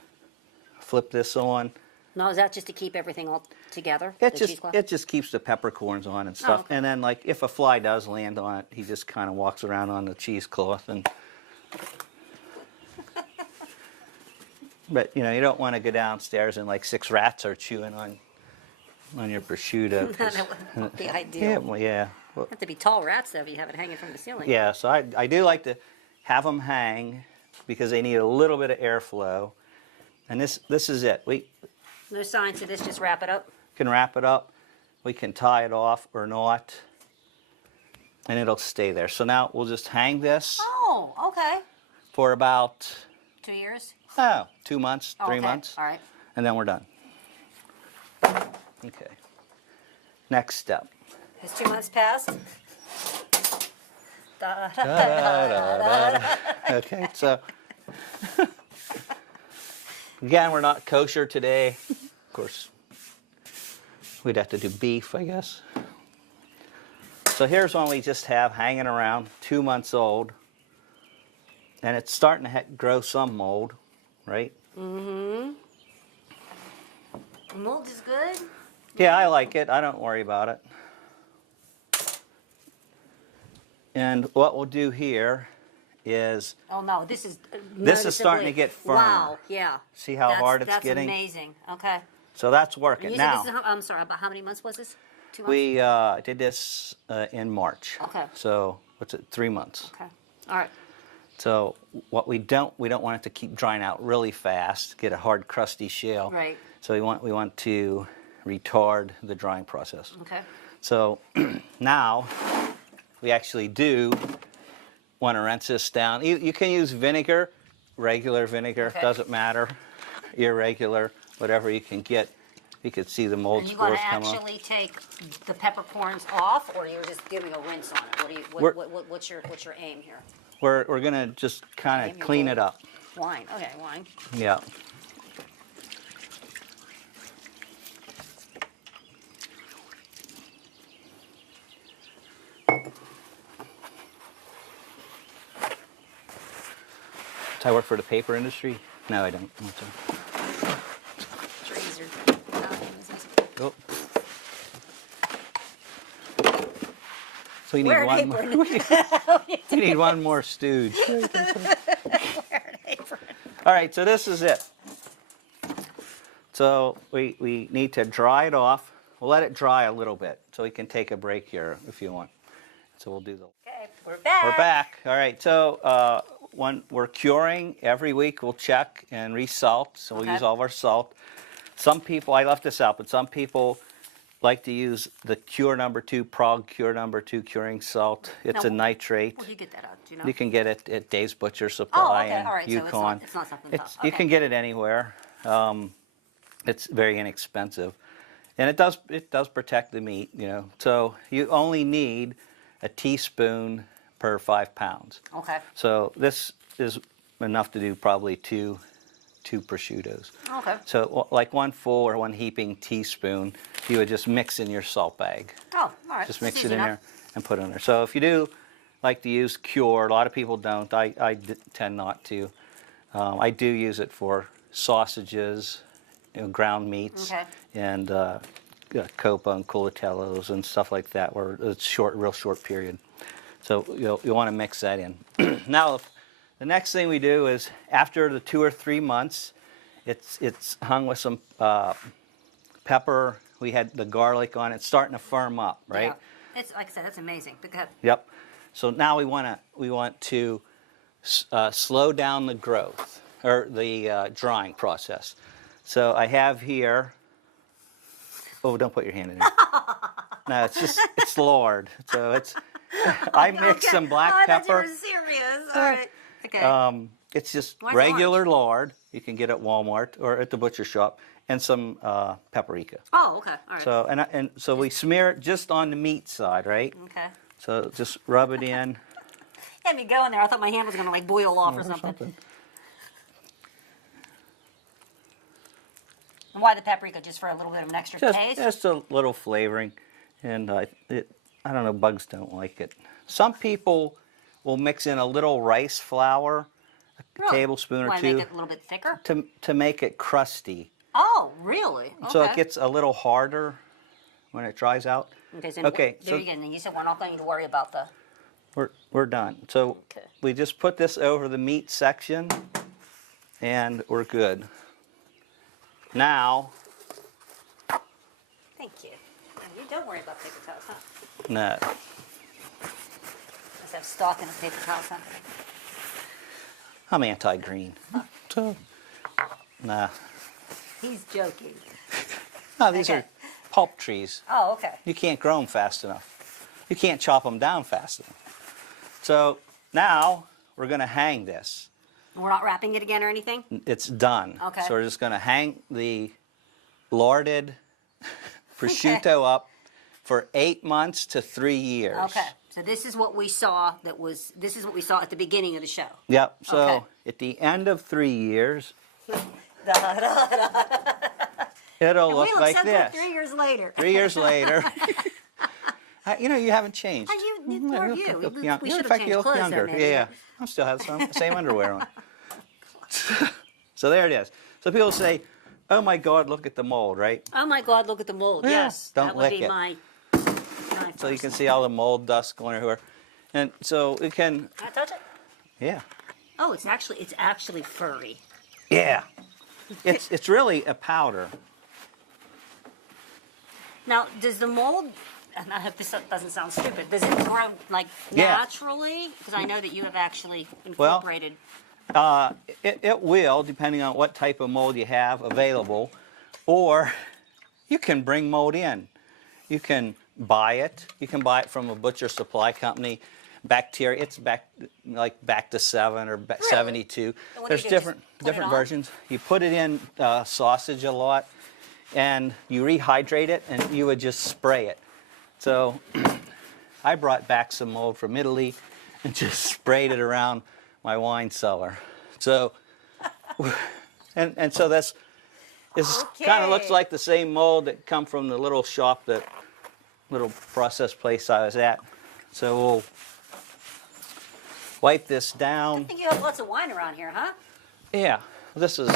flip this on. No, is that just to keep everything all together? It the just cheesecloth? it just keeps the peppercorns on and stuff. okay. And then like if a fly does land on it, he just kind of walks around on the cheesecloth and. But you know you don't want to go downstairs and like 6 rats are chewing on your prosciutto. 'cause- That wouldn't be ideal. yeah, well, yeah. Well, Have to be tall rats though if you have it hanging from the ceiling. yeah, so I do like to have them hang because they need a little bit of airflow. And this is it. We No sign to this, just wrap it up. can wrap it up. We can tie it off or not. And it'll stay there. So now we'll just hang this Oh, okay. for about 2 years? 2 months, Oh, 3 okay. months. All right. And then we're done. Okay. Next step. Has 2 months passed? Da, da. Okay, so again, we're not kosher today. Of course, we'd have to do beef, I guess. So here's one we just have hanging around, 2 months old, and it's starting to grow some mold, right? Mold is good. Yeah, I like it. I don't worry about it. And what we'll do here is, Oh no, this is This is starting to noticeably- get firmer. Wow, yeah. See how hard it's that's getting? amazing. Okay. so that's And working. you Now, said this is, I'm sorry, about how many months was this? 2 months? we did this in March. Okay. So what's it, 3 months. Okay. All right. So what we don't want it to keep drying out really fast, get a hard crusty shell. Right. So we want to retard the drying process. Okay. So now we actually do want to rinse this down. You can use vinegar, regular vinegar, Okay. doesn't matter, irregular, whatever you can get. You could see the mold And you want spores to come up. actually take the peppercorns off, or you're just giving a rinse on it? We're- What's your aim here? We're gonna just kind Aim of your clean mold. it up. Wine. Okay, wine. Yeah. Do I work for the paper industry? No, I don't. Trees are not in business. Oh. So we need Wear an one more. apron. We need one more stooge. Wear an apron. All right, so this is it. So we need to dry it off. We'll let it dry a little bit so we can take a break here if you want. So we'll do the. Okay, we're back. We're back. All right, so when we're curing, every week we'll check and resalt. So we'll Okay. use all of our salt. Some people, I left this out, but some people like to use the Cure number 2, Prague Cure number 2 curing salt. It's Now, a nitrate. Where'd you get that out? Do you know? You can get it at Dave's Butcher Supply okay, in all right, so Yukon. it's not something It's- tough. You Okay. can get it anywhere. It's very inexpensive. And it does protect the meat, you know. So you only need a teaspoon per 5 pounds. Okay. So this is enough to do probably two prosciuttos. Okay. So like one full or one heaping teaspoon, you would just mix in your salt bag. Oh, all right. Just That's mix it easy in enough. there and put it in there. So if you do like to use cured, a lot of people don't. I tend not to. I do use it for sausages, you know, ground meats, Okay. and copa and culatellos and stuff like that, where it's real short period. So you'll want to mix that in. Now, the next thing we do is after the 2 or 3 months, it's hung with some pepper. We had the garlic on it. It's starting to firm up, right? Yeah. It's like I said, that's amazing. Because Yep. So now we want to slow down the growth or the drying process. So I have here. Oh, don't put your hand in there. No, it's lard. So it's. I mix some black pepper. I thought you were serious. All right. Okay. It's just Where's regular lard you can get at Walmart or at the butcher shop, and some paprika. Oh, okay. All right. So and so we smear it just on the meat side, right? Okay. So just rub it in. Had me going there. I thought my hand was going to like boil off or something. And why the paprika? Just for a little bit of an extra taste? Just a little flavoring, and I don't know, bugs don't like it. Some people will mix in a little rice flour, a Really? tablespoon or Why, two, make it a little bit thicker? to make it crusty. Oh, really? Okay. So it gets a little harder when it dries out. Okay, so Okay, there you go. And you said we're not going to worry about the... We're done. So Okay. we just put this over the meat section, and we're good. Now, Thank you. You don't worry about paper towels, huh? no. Let's have stock in a paper towel, huh? I'm anti-green. So, nah. He's joking. No, these Okay. are pulp trees. Oh, okay. You can't grow them fast enough. You can't chop them down fast enough. So now we're going to hang this. We're not wrapping it again or anything? It's done. Okay. So we're just going to hang the larded prosciutto up for 8 months to 3 years. Okay. So this is what we saw this is what we saw at the beginning of the show. Yep. So Okay. at the end of 3 years, it'll And look we like so this. good 3 years later. 3 years later. You haven't changed. Poor you. look We young- should in have fact, you changed look clothes younger. though, maybe. Yeah. I still have some same underwear on. So there it is. So people say, "Oh my God, look at the mold!" Right? Oh my God, look at the mold. Yeah. Yes. Don't that would lick be it. my So you can see all the mold dust going everywhere, and so it can. Can I touch it? Yeah. Oh, it's actually furry. Yeah. It's really a powder. Now, does the mold, and I hope this doesn't sound stupid, does it grow like Yeah. naturally? Because I know that you have actually Well, incorporated. It will, depending on what type of mold you have available, or you can bring mold in. You can buy it. You can buy it from a butcher supply company. Bacteria, it's back to 7 or 72. And what do There's you do, just put it different on? versions. You put it in sausage a lot, and you rehydrate it, and you would just spray it. So I brought back some mold from Italy and just sprayed it around my wine cellar. So, and so this kind of looks Okay. like the same mold that come from the little shop, that little process place I was at. So we'll wipe this I down. think you have lots of wine around here, huh? Yeah, this is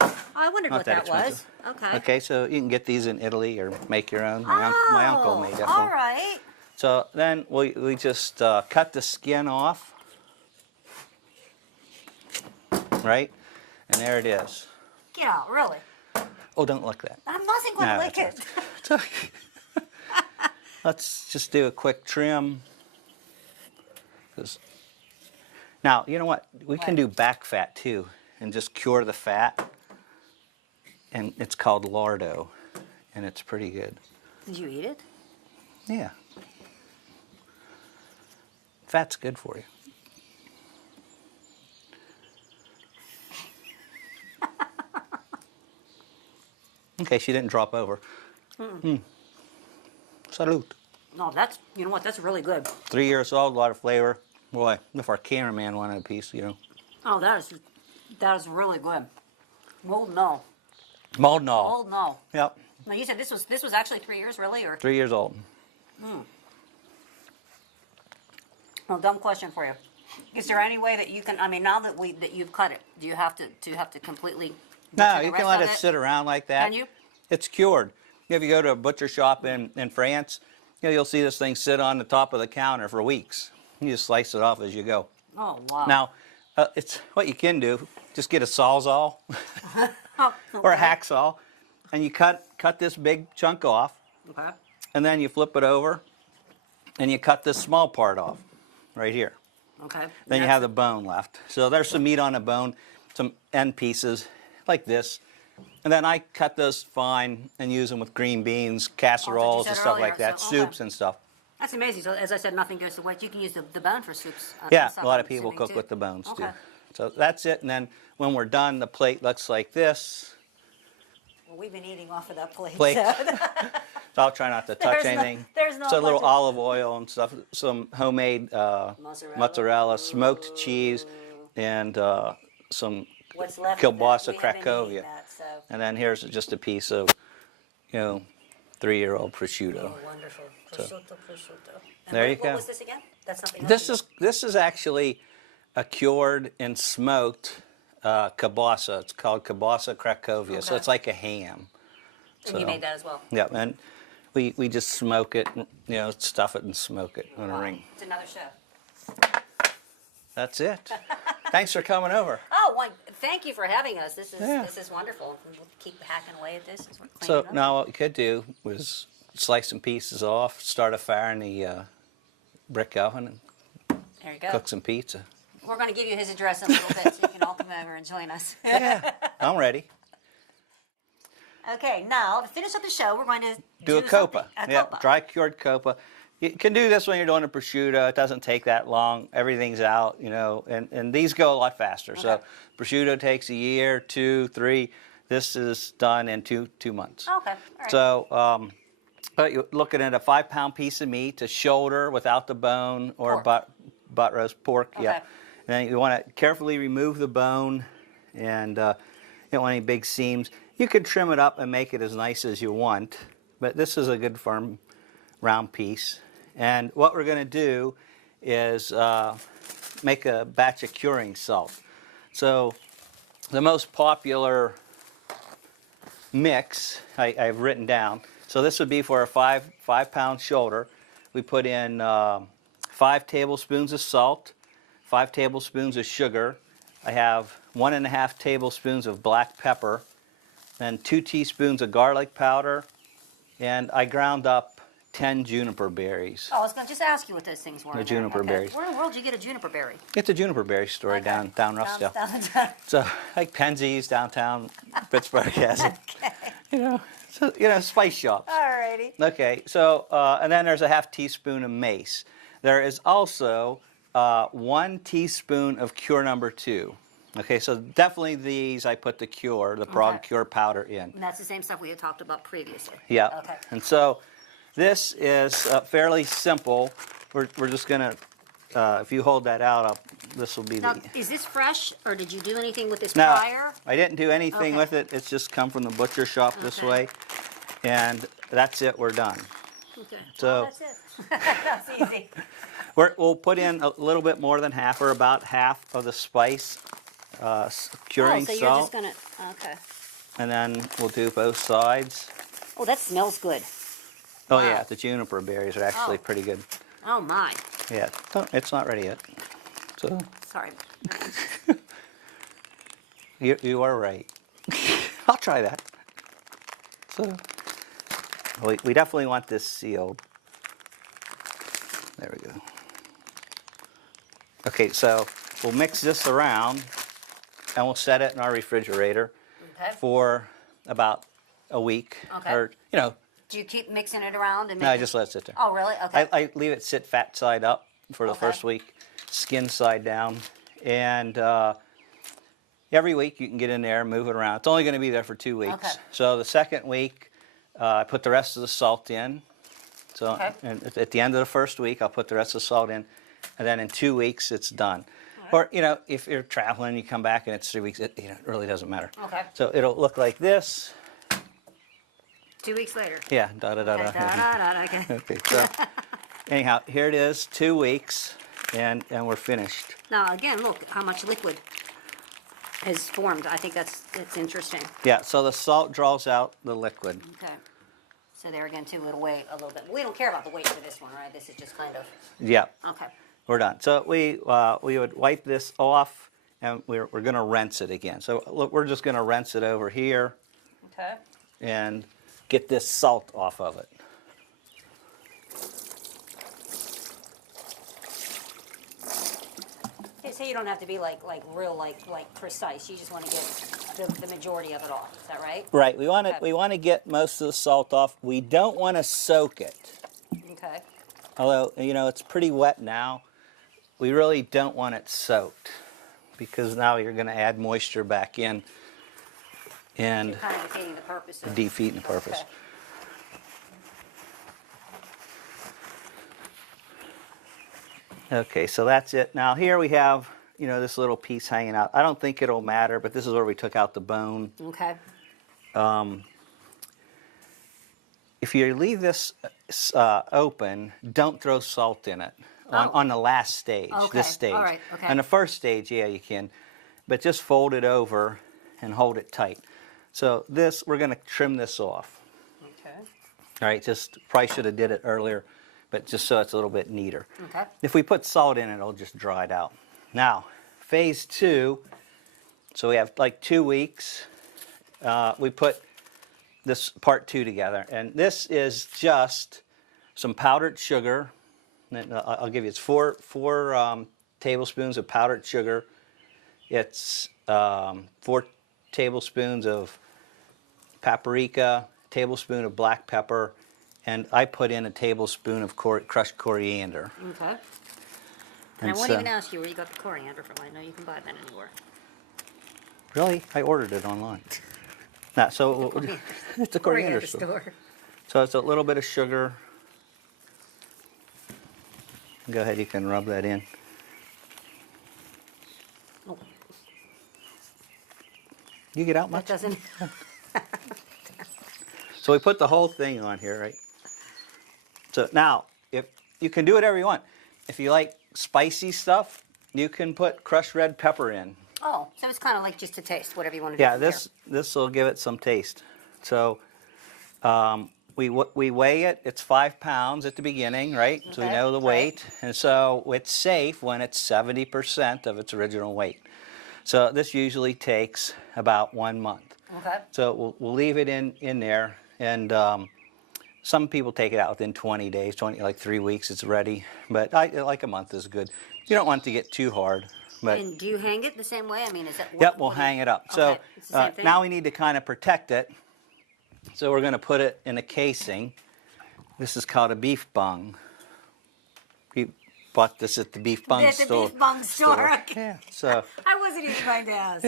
Oh, I wondered not what that that was. expensive. Okay. Okay, so you can get these in Italy or make your own. My uncle made that all one. right. So then we just cut the skin off, right? And there it is. Get out, really. Oh, don't lick that. I'm nothing going to No, lick that's it. It's okay. Let's just do a quick trim. 'Cause- Now, you know what? We can What? do back fat too, and just cure the fat. And it's called lardo, and it's pretty good. Did you eat it? Yeah. Fat's good for you. Okay, she didn't drop over. Salute. No, that's, you know what, that's really good. 3 years old, a lot of flavor. Boy, if our cameraman wanted a piece, you know. Oh, that is really good. Well, no. Mold no. Oh, no. Yep, Now, you said this was actually 3 years, really? Or 3 years old. well, dumb question for you. Is there any way that you can, I mean, now that you've cut it, do you have to completely No, butcher the you can rest let of it sit around like that. Can you? It's cured. If you go to a butcher shop in France, you know, you'll see this thing sit on the top of the counter for weeks. You just slice it off as you go. Oh, wow. Now, it's what you can do. Just get a sawzall Oh, or a okay. hacksaw, and you cut this big chunk off, Okay. and then you flip it over, and you cut this small part off, right here. Okay. Then you have the bone left. So there's some meat on the bone, some end pieces, like this. And then I cut those fine and use them with green beans, casseroles, said and stuff earlier, like that, so, okay. soups and stuff. That's amazing. So, as I said, nothing goes to waste. You can use the bone for soups. Yeah, stuff, a lot I'm of people assuming, cook too. with the bones too. Okay. So that's it. And then when we're done, the plate looks like this. Well, we've been eating off of that plate. Plate. So. So I'll try not to touch There's no- anything. there's no So a little much- olive oil and stuff, some homemade mozzarella, smoked cheese, and some What's left kielbasa of that, we haven't eaten Cracovia. that, so. And then here's just a piece of, 3-year-old prosciutto. Oh, wonderful. Prosciutto. And There you what go. was this again? That's something This is actually a cured and smoked kielbasa. It's called kielbasa Cracovia. So Okay. it's like a ham. And you made that as well. Yeah, and we just smoke it, stuff it and smoke it on a ring. It's another show. That's it. Thanks for coming over. Oh, well, thank you for having us. This Yeah. is wonderful. We'll keep hacking away at this as we're cleaning So up. now what we could do was slice some pieces off, start a fire in the brick oven, and There you go. cook some pizza. We're going to give you his address in a little bit so you can all come over and join us. Yeah, I'm ready. Okay, now to finish up the show, we're going to Do a something- copa. A Yeah, copa. dry cured copa. You can do this when you're doing a prosciutto. It doesn't take that long. Everything's out, and these go a lot faster. So Okay. prosciutto takes a year, 2, 3. This is done in two months. Okay, all right. So but you're looking at a 5-pound piece of meat, a shoulder without the bone, or Pork. butt roast pork. Yeah. Okay. And then you want to carefully remove the bone, and you don't want any big seams. You could trim it up and make it as nice as you want, but this is a good firm round piece. And what we're going to do is make a batch of curing salt. So the most popular mix I've written down. So this would be for a 5-pound shoulder. We put in 5 tablespoons of salt, 5 tablespoons of sugar. I have 1.5 tablespoons of black pepper, then 2 teaspoons of garlic powder, and I ground up 10 juniper berries. Oh, I was going to just ask you what those things were. The in there. juniper Okay. berries. Where in the world did you get a juniper berry? It's a juniper berry store Okay. down Roughdale. Down. So like Penzies downtown Pittsburgh has it. Spice shops. Alrighty. Okay, so and then there's a half teaspoon of mace. There is also 1 teaspoon of cure number 2. Okay, so definitely these I put the Prague Okay. cure powder in. And that's the same stuff we had talked about previously. Yeah. Okay. And so this is fairly simple. We're just gonna, if you hold that out, this will be Now, the. is this fresh, or did you do anything with this No, prior? I didn't do anything Okay. with it. It's just come from the butcher shop this Okay. way, and that's it. We're done. Okay. So- That's it. That's easy. We'll put in a little bit more than half, or about half of the spice curing so you're salt, just going to, okay. and then we'll do both sides. Oh, that smells good. Oh Wow. yeah, the juniper berries are actually Oh. pretty good. Oh, my. Yeah, oh, it's not ready yet. So Sorry. you are right. I'll try that. So we definitely want this sealed. There we go. Okay, so we'll mix this around and we'll set it in our refrigerator Okay. for about a week. Okay. Or, Do you keep mixing it around? And no, I making- just let it sit there. Oh, really? Okay. I leave it sit fat side up for the Okay. first week, skin side down, and every week you can get in there and move it around. It's only going to be there for 2 weeks. Okay. So the second week, I put the rest of the salt in. So Okay. and at the end of the first week, I'll put the rest of the salt in, and then in 2 weeks, it's done. Or, you know, if you're traveling, you come back and it's 3 weeks, it really doesn't matter. Okay. So it'll look like this. 2 weeks later. Yeah, da-da-da-da. Okay. Okay, so anyhow, here it is, 2 weeks, and we're finished. Now, again, look how much liquid is formed. I think that's interesting. Yeah, so the salt draws out the liquid. Okay. So there again, too, it'll weigh a little bit. We don't care about the weight for this one, right? This is just kind of, Yeah, okay. we're done. So we would wipe this off, and we're going to rinse it again. So look, we're just going to rinse it over here Okay. and get this salt off of it. Okay, so you don't have to be like precise. You just want to get the majority of it off. Is that right? Right, we want to Okay. get most of the salt off. We don't want to soak it. Okay. Although, you know, it's pretty wet now. We really don't want it soaked because now you're going to add moisture back in and You're kind of defeating the purpose of defeating the purpose. Okay. Okay, so that's it. Now here we have, you know, this little piece hanging out. I don't think it'll matter, but this is where we took out the bone. Okay. If you leave this open, don't throw salt in it on the last stage, Okay, this stage. all right, okay. On the first stage, yeah, you can, but just fold it over and hold it tight. So this, we're going to trim this off. Okay. All right, just probably should have did it earlier, but just so it's a little bit neater. Okay. If we put salt in it, it'll just dry it out. Now, phase 2, so we have like 2 weeks. We put this part 2 together, and this is just some powdered sugar. And I'll give you, it's four tablespoons of powdered sugar. It's 4 tablespoons of paprika, tablespoon of black pepper, and I put in a tablespoon of crushed coriander. Okay. And I won't even ask you where you got the coriander from. I know you can buy that anywhere. Really? I ordered it online. Nah, so it's a coriander store. So it's a little bit of sugar. Go ahead, you can rub that in. Oh, You get out that much? doesn't. So we put the whole thing on here, right? So now, if you can do whatever you want. If you like spicy stuff, you can put crushed red pepper in. Oh, so it's kind of like just a taste, whatever you want to do. Yeah, from this will give it some taste. So we weigh it. It's 5 pounds at the beginning, right? So we Okay, know the right. weight, and so it's safe when it's 70% of its original weight. So this usually takes about 1 month. Okay. So we'll leave it in there, and some people take it out within 20 days, like 3 weeks. It's ready, but like a month is good. You don't want it to get too hard. But And do you hang it the same way? I mean, is that? yep, we'll hang it up. So Okay, it's the same thing? now we need to kind of protect it. So we're going to put it in a casing. This is called a beef bung. We bought this at the beef bung At the store. beef bung store, okay. Yeah. So I wasn't even going to ask.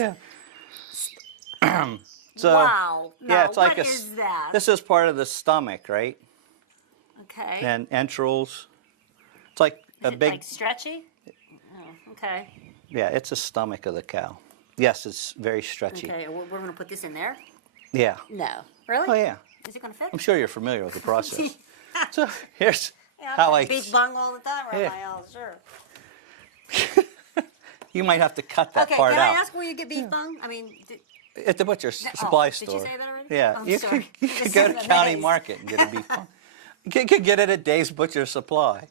yeah. So Wow. No, yeah, it's like what is that? This is part of the stomach, right? Okay. And entrails. It's like a Is it big. like stretchy? Oh, okay. Yeah, it's the stomach of the cow. Yes, it's very stretchy. Okay, we're going to put this in there? Yeah. No. Really? Oh yeah. Is it going to fit? I'm sure you're familiar with the process. So here's Yeah, how I I. beef bung all the time, right? Yeah. Sure. You might have to cut that Okay, part can out. I ask where you get beef bung? I mean, At the butcher's supply did you store. say that already? Yeah, I'm you sorry. could, you I could just go said to that County nice. Market and get a beef bung. You could get it at Dave's Butcher Supply.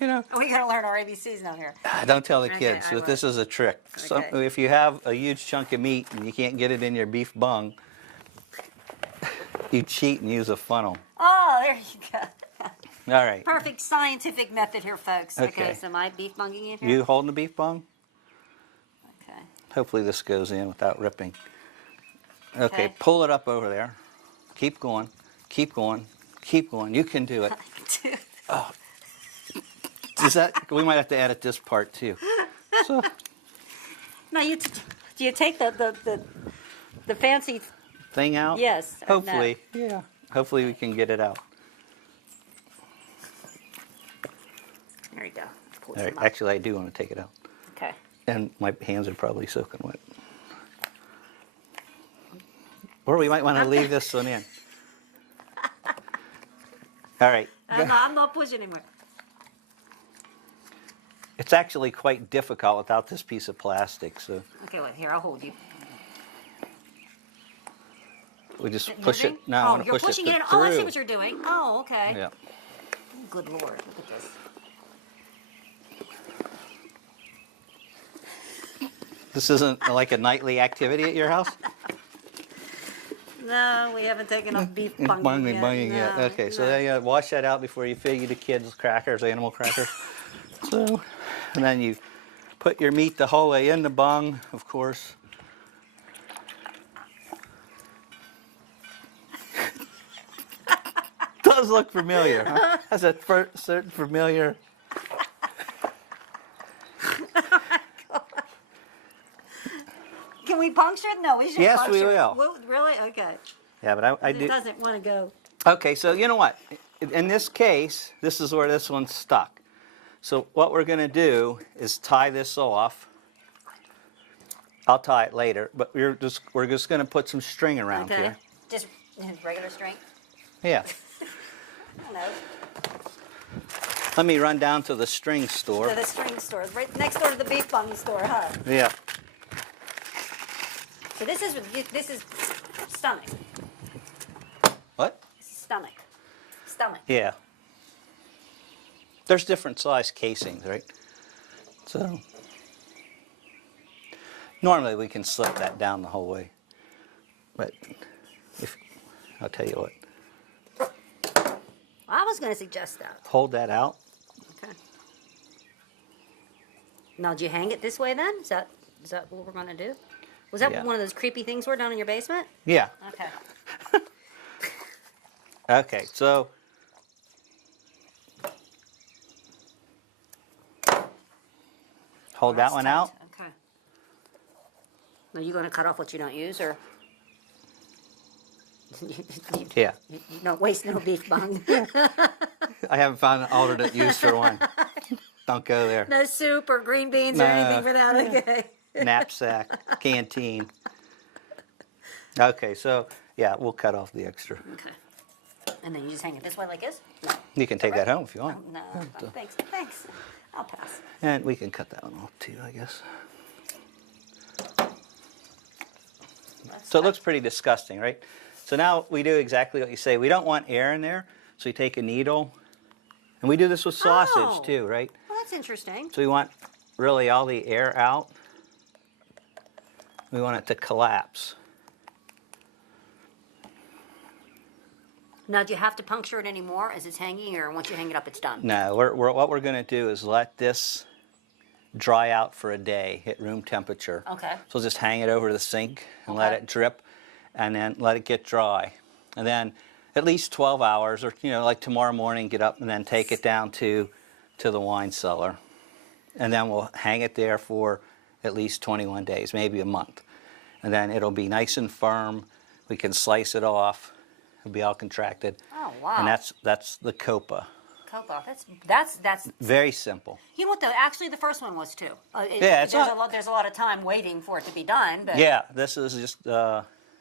You know, We got to learn our ABCs now here. don't tell the Okay, kids I that this is a trick. Okay. If you have a huge chunk of meat and you can't get it in your beef bung, you cheat and use a funnel. Oh, there you go. All right. Perfect scientific method here, folks. Okay. So my beef bunging in here? You holding the beef bung? Okay. Hopefully this goes in without ripping. Okay, Okay. pull it up over there. Keep going. Keep going. Keep going. You can do it. Is that? We might have to edit this part too. So No, do you take the fancy? thing out. Yes. or no? Hopefully. Yeah. hopefully we can get it out. There you go. Pull All right, some up. actually, I do want to take it out. Okay. And my hands are probably soaking wet. Or we might want to leave this one in. All right. I'm not pushing anymore. It's actually quite difficult without this piece of plastic, so Okay, wait, here, I'll hold you. we just push it. No, I Oh, want to you're push it pushing it in. through. Oh, I see what you're doing. Oh, okay. Yeah. Good Lord, look at this. This isn't like a nightly activity at your house? No, we haven't taken off beef bunging yet. No, Okay, so no. then you wash that out before you feed the kids crackers, animal crackers. So, and then you put your meat the whole way in the bung, of course. Does look familiar, huh? Has a certain familiar. Can we puncture it? No, we should Yes, puncture we it. will. Really? Okay. Yeah, but I It do. doesn't want to go. Okay, so you know what? In this case, this is where this one's stuck. So what we're going to do is tie this off. I'll tie it later, but we're just going to put some string around Okay. here. Just regular strength? Yeah. I don't know. Let me run down to the string store. To the string store, right next door to the beef bung store, huh? Yeah. So this is stomach. What? Stomach. Stomach. Yeah. There's different size casings, right? So normally we can slip that down the whole way, but if I'll tell you what, I was going to suggest that. hold that out. Okay. Now, did you hang it this way then? Is that what we're going to do? Was that Yeah. one of those creepy things were down in your basement? Yeah. Okay. Okay, so hold that That's one tight. out. Okay. Now, you going to cut off what you don't use, or Yeah. you don't waste no beef bung? I haven't found an alternate use for one. Don't go there. No soup or green beans or No. anything for that? Okay. Knapsack, canteen. Okay, so yeah, we'll cut off the extra. Okay. And then you just hang it this way like this? No. You can take that home if you want. No. Thanks. Thanks. I'll pass. And we can cut that one off too, I guess. So it looks pretty disgusting, right? So now we do exactly what you say. We don't want air in there, so you take a needle. And we do this with sausage Oh. too, right? Well, that's interesting. So we want really all the air out. We want it to collapse. Now, do you have to puncture it anymore as it's hanging, or once you hang it up, it's done? No, what we're going to do is let this dry out for a day, hit room temperature. Okay. So just hang it over the sink and let Okay. it drip, and then let it get dry. And then at least 12 hours, or like tomorrow morning, get up and then take it down to the wine cellar. And then we'll hang it there for at least 21 days, maybe a month. And then it'll be nice and firm. We can slice it off. It'll be all contracted. Oh, wow. And that's the copa. Copa. That's. Very simple. You know what though? Actually, the first one was too. Yeah, it's not- There's a lot of time waiting for it to be done. But Yeah, this is just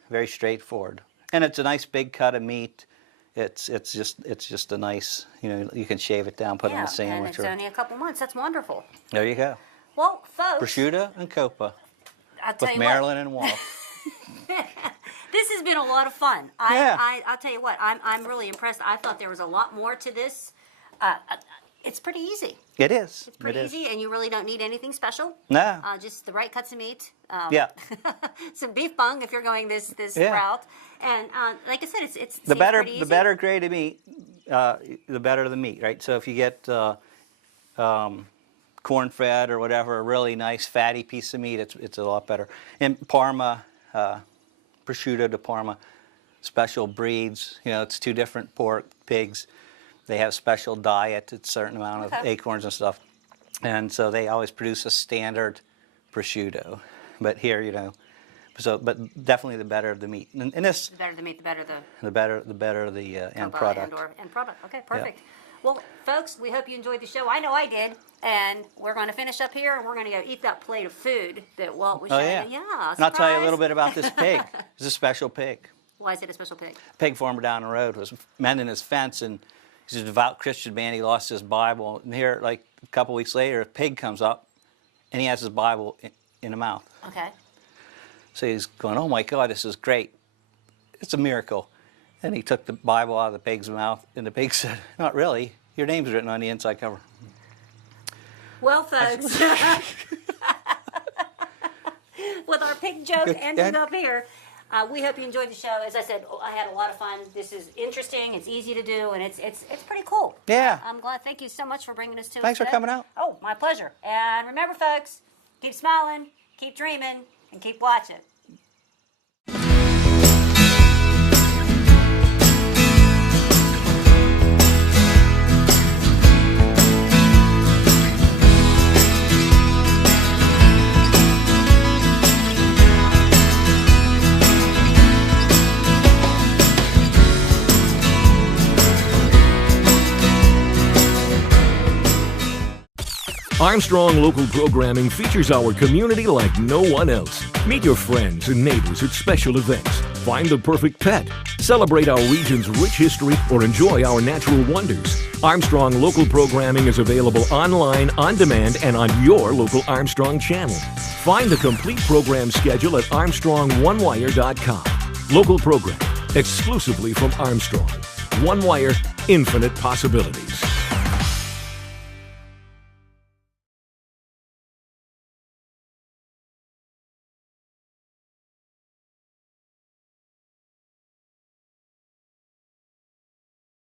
very straightforward, and it's a nice big cut of meat. It's just a nice, you can shave it down, put it in Yeah, a sandwich. and it's Or, only a couple months. That's wonderful. there you go. Well, folks, Prosciutto and copa I'll tell with you Marilyn and Walt. what. This has been a lot of fun. Yeah. I'll tell you what. I'm really impressed. I thought there was a lot more to this. It's pretty easy. It is. It's pretty it is. easy, and you really don't need anything special. No. Just the right cuts of meat. Yeah. Some beef bung if you're going this Yeah. route. And like I said, it's The seems better pretty the easy. better grade of meat, the better the meat, right? So if you get corn-fed or whatever, a really nice fatty piece of meat, it's a lot better. And Parma, prosciutto di Parma, special breeds. It's two different pigs. They have special diet, a certain amount of Okay. acorns and stuff, and so they always produce a standard prosciutto. But here, So, but definitely the better the meat. And this, The better the meat, the better the better the end cobra product. and/or end product. Okay, perfect. Well, folks, we hope you enjoyed the show. I know I did. And we're going to finish up here, and we're going to go eat that plate of food that Walt was Oh showing. yeah. Yeah, And I'll tell you a surprise. little bit about this pig. It's a special pig. Why is it a special pig? Pig farmer down the road was mending his fence, and he's a devout Christian man. He lost his Bible, and here, like a couple weeks later, a pig comes up, and he has his Bible in the mouth. Okay. So he's going, "Oh my God, this is great! It's a miracle." And he took the Bible out of the pig's mouth, and the pig said, "Not really. Your name's written on the inside cover." Well, folks, with our pig joke ending up here, we hope you enjoyed the show. As I said, I had a lot of fun. This is interesting. It's easy to do, and it's pretty cool. Yeah. I'm glad. Thank you so much for bringing us to us. Thanks for today. coming out. Oh, my pleasure. And remember, folks, keep smiling, keep dreaming, and keep watching. Armstrong Local Programming features our community like no one else. Meet your friends and neighbors at special events. Find the perfect pet. Celebrate our region's rich history or enjoy our natural wonders. Armstrong Local Programming is available online, on demand, and on your local Armstrong channel. Find the complete program schedule at ArmstrongOneWire.com. Local programming exclusively from Armstrong. One Wire, infinite possibilities.